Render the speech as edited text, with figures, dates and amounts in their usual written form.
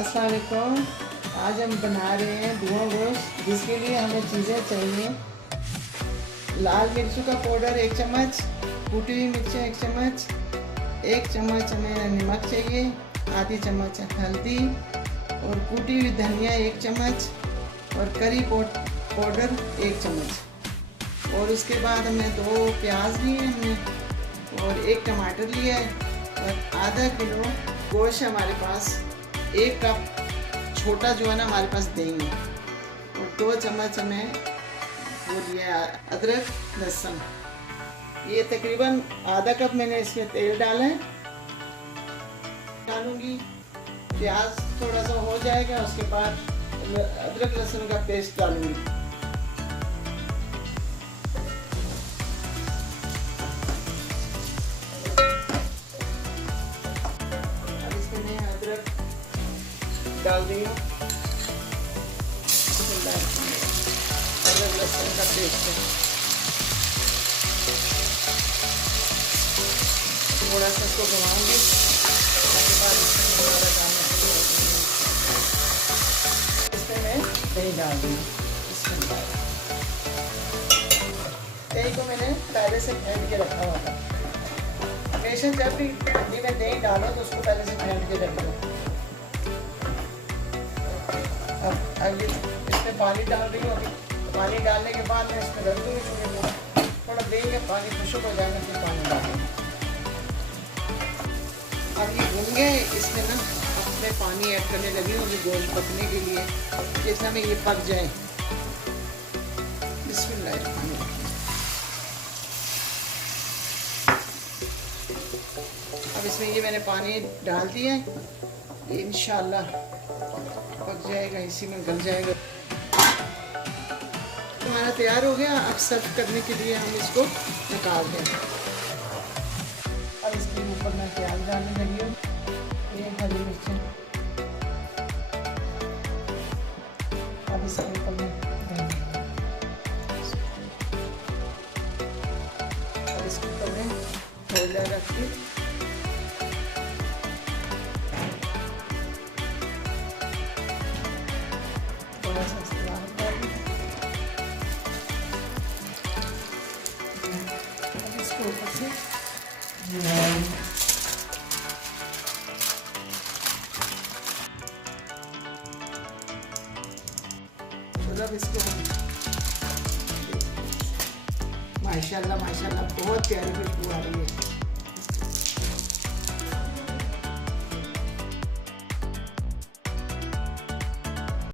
अस्सलाम वालेकुम। आज हम बना रहे हैं धुआं गोश्त, जिसके लिए हमें चीज़ें चाहिए। लाल मिर्चों का पाउडर 1 चम्मच, कूटी हुई मिर्चें 1 चम्मच, 1 चम्मच हमें नमक चाहिए, आधी चम्मच हल्दी और कूटी हुई धनिया 1 चम्मच और करी पाउडर 1 चम्मच। और उसके बाद हमने 2 प्याज लिए हमने और 1 टमाटर लिया है और आधा किलो गोश्त हमारे पास, 1 कप छोटा जो है ना हमारे पास दही है और 2 चम्मच हमें वो लिया अदरक लहसुन। ये तकरीबन आधा कप मैंने इसमें तेल डाला है। डालूंगी, प्याज थोड़ा सा हो जाएगा, उसके बाद अदरक लहसुन का पेस्ट डालूंगी। डाल रही हूँ अदरक लहसुन का पेस्ट, थोड़ा सा इसको घुमाऊंगी। उसके बाद इसमें मैं दही डाल दूँगी। दही को मैंने पहले से फेंट के रखा हुआ था। हमेशा जब भी हंडी में दही डालो तो उसको पहले से फेंट के रख लो। अब इसमें पानी डाल रही हूँ। अभी पानी डालने के बाद मैं इसमें रख दूँगी, क्योंकि थोड़ा देंगे पानी खुशक हो जाएगा, फिर पानी डालेंगे। अब ये भुन गए, इसमें ना अपने पानी ऐड करने लगी हूँ गोश्त पकने के लिए, जितना में ये पक जाए। बिस्मिल्लाह। अब इसमें ये मैंने पानी डाल दिया है, ये इंशाल्लाह पक जाएगा, इसी में गल जाएगा। हमारा तैयार हो गया। अब सर्व करने के लिए हम इसको निकाल दें। अब इसके ऊपर मैं प्याज डालने लगी हूँ, ये हरी मिर्चें। अब इसके ऊपर मैं होल्डर रख के थोड़ा सा इस्तेमाल कर इसको ऊपर से मतलब इसको माशाल्लाह माशाल्लाह बहुत प्यारी खुशबू आ रही है।